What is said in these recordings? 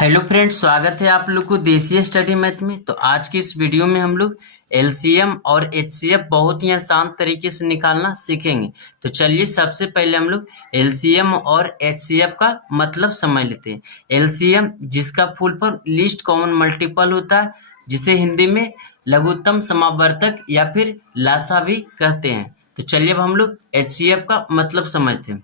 Hello friends, स्वागत है आप लोग को देसी स्टडी मैथ में। तो आज की इस वीडियो में हम लोग एलसीएम और एचसीएफ बहुत ही आसान तरीके से निकालना सीखेंगे। तो चलिए सबसे पहले हम लोग एलसीएम और एचसीएफ का मतलब समझ लेते हैं। एलसीएम जिसका full form least common multiple होता है, जिसे हिंदी में लघुत्तम समावर्तक या फिर लासा भी कहते हैं। तो चलिए अब हम लोग एचसीएफ का मतलब समझते हैं।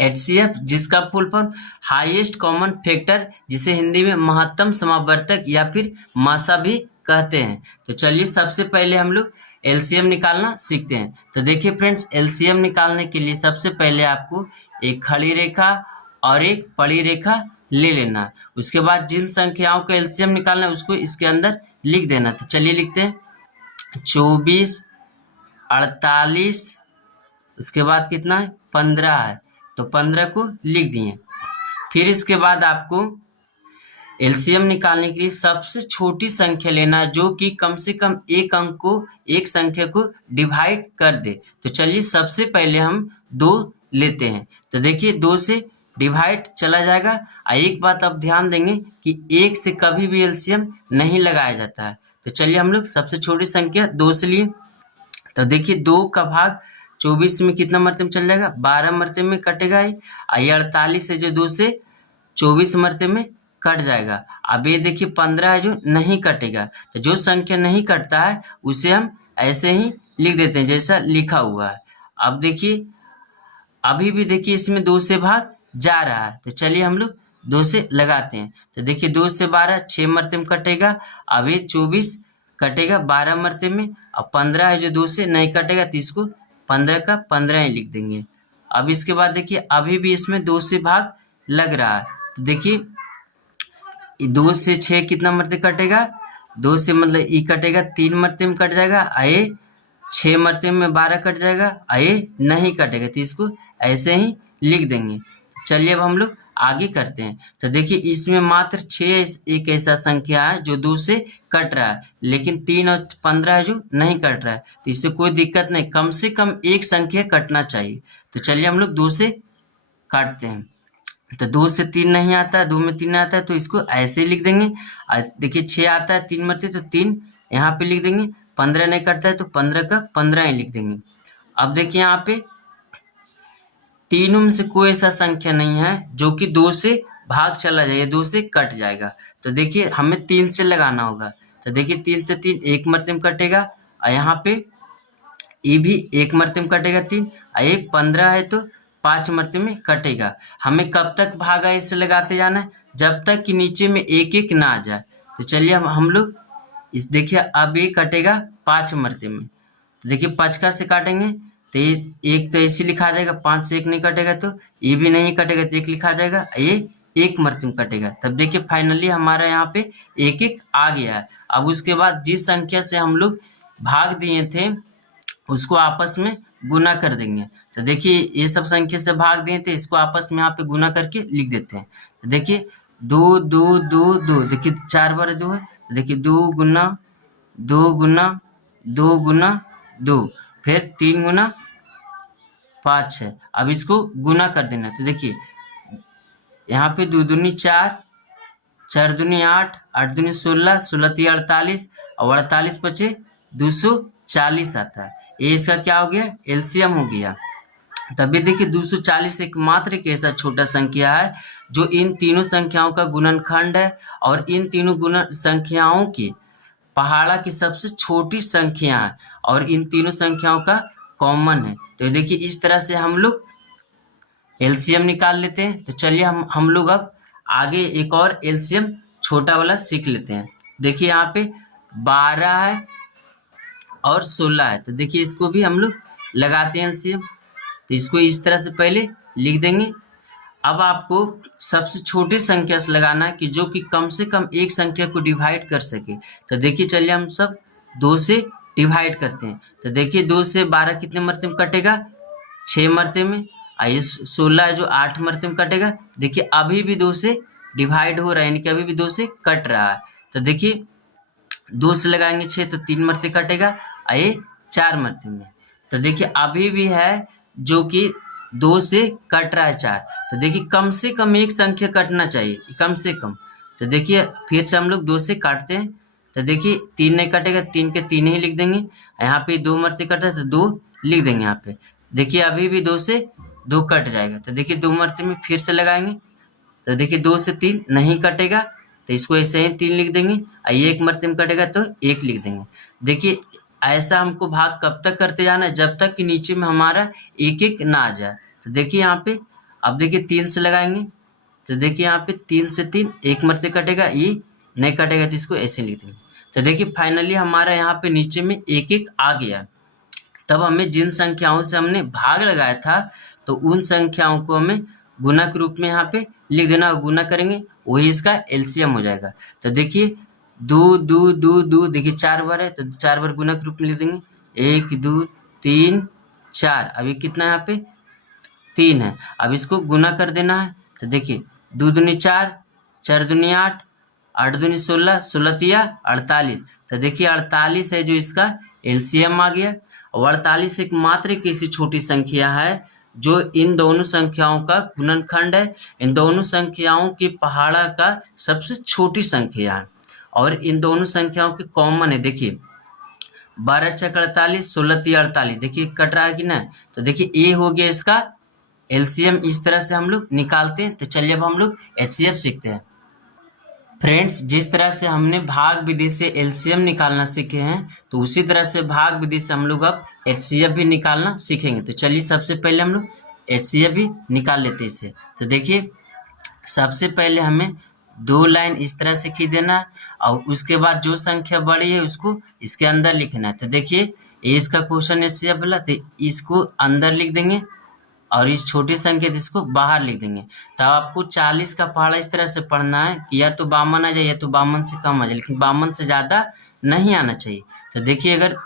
एचसीएफ जिसका full form highest common factor, जिसे हिंदी में महत्तम समावर्तक या फिर मासा भी कहते हैं। तो चलिए सबसे पहले हम लोग एलसीएम निकालना सीखते हैं। तो देखिए फ्रेंड्स, एलसीएम निकालने के लिए सबसे पहले आपको एक खड़ी रेखा और एक पड़ी रेखा ले लेना। उसके बाद जिन संख्याओं का एलसीएम निकालना है उसको इसके अंदर लिख देना। तो चलिए लिखते हैं 24, 48, उसके बाद कितना है 15 है, तो 15 को लिख दिए। फिर इसके बाद आपको एलसीएम निकालने के लिए सबसे छोटी संख्या लेना है जो कि कम से कम एक अंक को, एक संख्या को डिवाइड कर दे। तो चलिए सबसे पहले हम 2 लेते हैं। तो देखिए 2 से डिवाइड चला जाएगा। एक बात आप ध्यान देंगे कि 1 से कभी भी एलसीएम नहीं लगाया जाता है। तो चलिए हम लोग सबसे छोटी संख्या 2 से लिए। तो देखिए 2 का भाग 24 में कितना मरते में चल जाएगा, 12 मरते में कटेगा। ये 48 है जो 2 से 24 मरते में कट जाएगा। अब ये देखिए 15 है जो नहीं कटेगा। तो जो संख्या नहीं कटता है उसे हम ऐसे ही लिख देते हैं जैसा लिखा हुआ है। अब देखिए अभी भी देखिए इसमें 2 से भाग जा रहा है। तो चलिए हम लोग 2 से लगाते हैं। तो देखिए 2 से 12 6 मरते में कटेगा। अब ये 24 कटेगा 12 मरते में। अब 15 है जो 2 से नहीं कटेगा, तो इसको 15 का 15 ही लिख देंगे। अब इसके बाद देखिए अभी भी इसमें 2 से भाग लग रहा है। तो देखिए 2 से 6 कितना मरते कटेगा, 2 से मतलब ई कटेगा 3 मरते में कट जाएगा। आए 6 मरते में 12 कट जाएगा। आए नहीं कटेगा, तो इसको ऐसे ही लिख देंगे। चलिए अब हम लोग आगे करते हैं। तो देखिए इसमें मात्र 6 एक ऐसा संख्या है जो 2 से कट रहा है, लेकिन 3 और 15 है जो नहीं कट रहा है। तो इससे कोई दिक्कत नहीं, कम से कम एक संख्या कटना चाहिए। तो चलिए हम लोग 2 से काटते हैं। तो 2 से 3 नहीं आता है, 2 में 3 आता है, तो इसको ऐसे ही लिख देंगे। देखिए 6 आता है 3 मरते, तो 3 यहाँ पे लिख देंगे। 15 नहीं कटता है तो 15 का 15 ही लिख देंगे। अब देखिए यहाँ पे तीनों में से कोई ऐसा संख्या नहीं है जो कि 2 से भाग चला जाए, 2 से कट जाएगा। तो देखिए हमें 3 से लगाना होगा। तो देखिए 3 से 3 एक मरते में कटेगा, और यहाँ पे ये भी एक मरते में कटेगा 3, और ये 15 है तो 5 मरते में कटेगा। हमें कब तक भागा इसे लगाते जाना है, जब तक कि नीचे में एक एक ना आ जाए। तो चलिए हम लोग इस देखिए अब ये कटेगा 5 मरते में। तो देखिए 5 का से काटेंगे तो ये एक तो ऐसे लिखा जाएगा, 5 से 1 नहीं कटेगा तो ये भी नहीं कटेगा, तो 1 लिखा जाएगा, ये एक मरते में कटेगा। तब देखिए फाइनली हमारा यहाँ पे एक एक आ गया है। अब उसके बाद जिस संख्या से हम लोग भाग दिए थे उसको आपस में गुना कर देंगे। तो देखिए ये सब संख्या से भाग दिए थे, इसको आपस में यहाँ पे गुना करके लिख देते हैं। तो देखिए 2 2 2 2, देखिए 4 बार 2 है। तो देखिए 2 गुना 2 गुना 2 गुना 2, फिर 3 गुना 5 है। अब इसको गुना कर देना। तो देखिए यहाँ पे 2 दूनी 4, 4 दूनी 8, 8 दूनी 16, 16 तीन 48, और 48 बचे 240 आता है। ये इसका क्या हो गया, एलसीएम हो गया। तभी देखिए 240 एकमात्र एक ऐसा छोटा संख्या है जो इन तीनों संख्याओं का गुणनखंड है, और इन तीनों गुणन संख्याओं की पहाड़ा की सबसे छोटी संख्या है, और इन तीनों संख्याओं का कॉमन है। तो देखिए इस तरह से हम लोग एलसीएम निकाल लेते हैं। तो चलिए हम लोग अब आगे एक और एलसीएम छोटा वाला सीख लेते हैं। देखिए यहाँ पे 12 है और 16 है। तो देखिए इसको भी हम लोग लगाते हैं एलसीएम। तो इसको इस तरह से पहले लिख देंगे। अब आपको सबसे छोटी संख्या से लगाना है कि जो कि कम से कम एक संख्या को डिवाइड कर सके। तो देखिए चलिए हम सब 2 से डिवाइड करते हैं। तो देखिए 2 से 12 कितने मरते में कटेगा, 6 मरते में। ये 16 है जो 8 मरते में कटेगा। देखिए अभी भी 2 से डिवाइड हो रहा है, यानी कि अभी भी 2 से कट रहा है। तो देखिए 2 से लगाएंगे 6 तो 3 मरते कटेगा, ये 4 मरते में। तो देखिए अभी भी है जो कि 2 से कट रहा है 4। तो देखिए कम से कम एक संख्या कटना चाहिए, कम से कम। तो देखिए फिर से हम लोग 2 से काटते हैं। तो देखिए 3 नहीं कटेगा, 3 के 3 ही लिख देंगे। यहाँ पे 2 मरते कटा है तो 2 लिख देंगे यहाँ पे। देखिए अभी भी 2 से 2 कट जाएगा। तो देखिए 2 मरते में फिर से लगाएंगे। तो देखिए 2 से 3 नहीं कटेगा तो इसको ऐसे ही 3 लिख देंगे। और 1 मरते में कटेगा तो 1 लिख देंगे। देखिए ऐसा हमको भाग कब तक करते जाना है, जब तक कि नीचे में हमारा 1-1 ना आ जाए। तो देखिए यहाँ पे अब देखिए 3 से लगाएंगे। तो देखिए यहाँ पे 3 से 3 1 मरते कटेगा, ये नहीं कटेगा तो इसको ऐसे लिख देंगे। तो देखिए फाइनली हमारा यहाँ पे नीचे में 1-1 आ गया। तब हमें जिन संख्याओं से हमने भाग लगाया था तो उन संख्याओं को हमें गुना के रूप में यहाँ पे लिख देना, और गुना करेंगे वही इसका एलसीएम हो जाएगा। तो देखिए 2 2 2 2 देखिए 4 बार है तो 4 बार गुना के रूप में लिख देंगे। 1 2 3 4, अभी कितना यहाँ पे 3 है। अब इसको गुना कर देना है। तो देखिए 2 दूनी 4, 4 दूनी 8, 8 दूनी 16, 16 तिया 48। तो देखिए 48 है जो इसका एलसीएम आ गया। और 48 एक मात्र एक ऐसी छोटी संख्या है जो इन दोनों संख्याओं का गुणनखंड है, इन दोनों संख्याओं की पहाड़ा का सबसे छोटी संख्या है, और इन दोनों संख्याओं के कॉमन है। देखिए 12 छक 48, 16 तिया 48, देखिए कट रहा है कि ना। तो देखिए ए हो गया इसका एलसीएम। इस तरह से हम लोग निकालते हैं। तो चलिए अब हम लोग एचसीएफ सीखते हैं। फ्रेंड्स, जिस तरह से हमने भाग विधि से एलसीएम निकालना सीखे हैं तो उसी तरह से भाग विधि से हम लोग अब एचसीएफ भी निकालना सीखेंगे। तो चलिए सबसे पहले हम लोग एचसीएफ भी निकाल लेते हैं इसे। तो देखिए सबसे पहले हमें 2 लाइन इस तरह से खींच देना है, और उसके बाद जो संख्या बड़ी है उसको इसके अंदर लिखना है। तो देखिए ये इसका क्वेश्चन एचसीएफ वाला, तो इसको अंदर लिख देंगे और इस छोटी संख्या इसको बाहर लिख देंगे। तो आपको 40 का पहाड़ा इस तरह से पढ़ना है कि या तो 52 आ जाए या तो 52 से कम आ जाए, लेकिन 52 से ज़्यादा नहीं आना चाहिए। तो देखिए अगर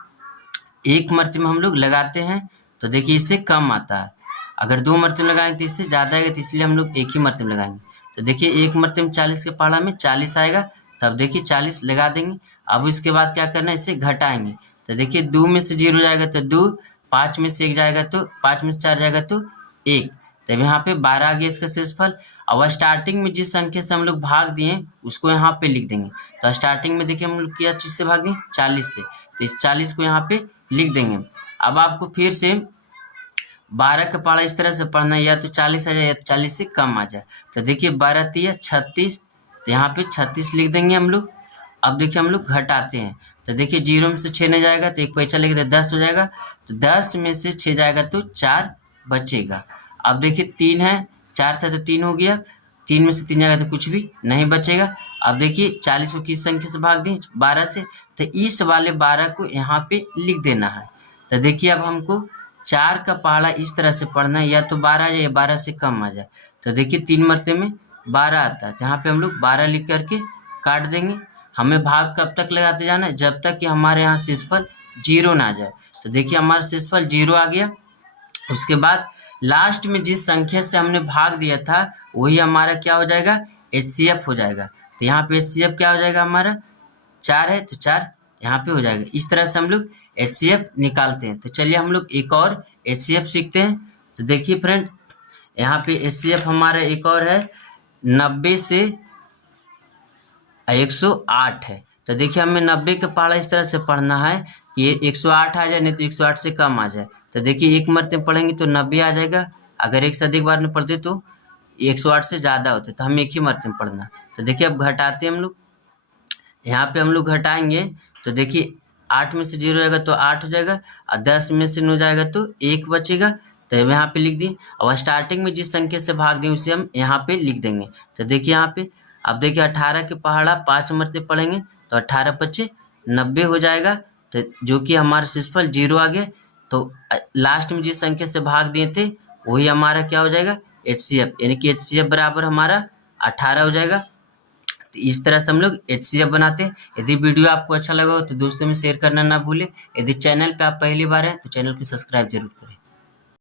1 मरतबे में हम लोग लगाते हैं तो देखिए इससे कम आता है, अगर 2 मरतबे लगाएंगे तो इससे ज़्यादा आएगा, तो इसलिए हम लोग 1 ही मरतबे लगाएंगे। तो देखिए 1 मरतबे में 40 के पहाड़ा में 40 आएगा, तब देखिए 40 लगा देंगे। अब इसके बाद क्या करना है, इसे घटाएंगे। तो देखिए 2 में से 0 जाएगा तो 2, 5 में से 1 जाएगा तो 5 में से 4 जाएगा तो 1। तब यहाँ पे 12 आ गया इसका शेषफल। अब स्टार्टिंग में जिस संख्या से हम लोग भाग दिए उसको यहाँ पे लिख देंगे। तो स्टार्टिंग में देखिए हम लोग क्या चीज़ से भाग दिए, 40 से, तो इस 40 को यहाँ पे लिख देंगे। अब आपको फिर से 12 का पहाड़ा इस तरह से पढ़ना है, या तो 40 आ जाए या तो 40 से कम आ जाए। तो देखिए 12 तिया 36, तो यहाँ पे 36 लिख देंगे हम लोग। अब देखिए हम लोग घटाते हैं। तो देखिए 0 में से 6 नहीं जाएगा तो 1 पैसा लेके 10 हो जाएगा। तो 10 में से 6 जाएगा तो 4 बचेगा। अब देखिए 3 है, 4 था तो 3 हो गया, 3 में से 3 जाएगा तो कुछ भी नहीं बचेगा। अब देखिए 40 को किस संख्या से भाग दें, 12 से, तो इस वाले 12 को यहाँ पे लिख देना है। तो देखिए अब हमको 4 का पहाड़ा इस तरह से पढ़ना है, या तो 12 आ जाए या 12 से कम आ जाए। तो देखिए 3 मरतबे में 12 आता है, तो यहाँ पे हम लोग 12 लिख करके काट देंगे। हमें भाग कब तक लगाते जाना है, जब तक कि हमारे यहाँ शेषफल 0 ना आ जाए। तो देखिए हमारा शेषफल 0 आ गया। उसके बाद लास्ट में जिस संख्या से हमने भाग दिया था वही हमारा क्या हो जाएगा, एचसीएफ हो जाएगा। तो यहाँ पे एचसीएफ क्या हो जाएगा, हमारा 4 है तो 4 यहाँ पे हो जाएगा। इस तरह से हम लोग एचसीएफ निकालते हैं। तो चलिए हम लोग एक और एचसीएफ सीखते हैं। तो देखिए फ्रेंड, यहाँ पे एचसीएफ हमारा एक और है, 90 से 108 है। तो देखिए हमें 90 का पहाड़ा इस तरह से पढ़ना है कि ये 108 आ जाए, नहीं तो 108 से कम आ जाए। तो देखिए 1 मरतबे पढ़ेंगे तो 90 आ जाएगा, अगर 1 से अधिक बार में पढ़ते तो 108 से ज़्यादा होते, तो हमें 1 ही मरतबे पढ़ना। तो देखिए अब घटाते हैं हम लोग। यहाँ पे हम लोग घटाएंगे तो देखिए 8 में से 0 जाएगा तो 8 हो जाएगा, और 10 में से 9 जाएगा तो 1 बचेगा। तो यहाँ पे लिख दी, और स्टार्टिंग में जिस संख्या से भाग दें उसे हम यहाँ पे लिख देंगे। तो देखिए यहाँ पे अब देखिए 18 के पहाड़ा 5 मरतबे पढ़ेंगे तो 18 पच्चे 90 हो जाएगा, तो जो कि हमारा शेषफल 0 आ गया। तो लास्ट में जिस संख्या से भाग दिए थे वही हमारा क्या हो जाएगा, एचसीएफ, यानी कि एचसीएफ बराबर हमारा 18 हो जाएगा। तो इस तरह से हम लोग एचसीएफ बनाते हैं। यदि वीडियो आपको अच्छा लगा हो तो दोस्तों में शेयर करना ना भूलें। यदि चैनल पे आप पहली बार हैं तो चैनल को सब्सक्राइब जरूर करें।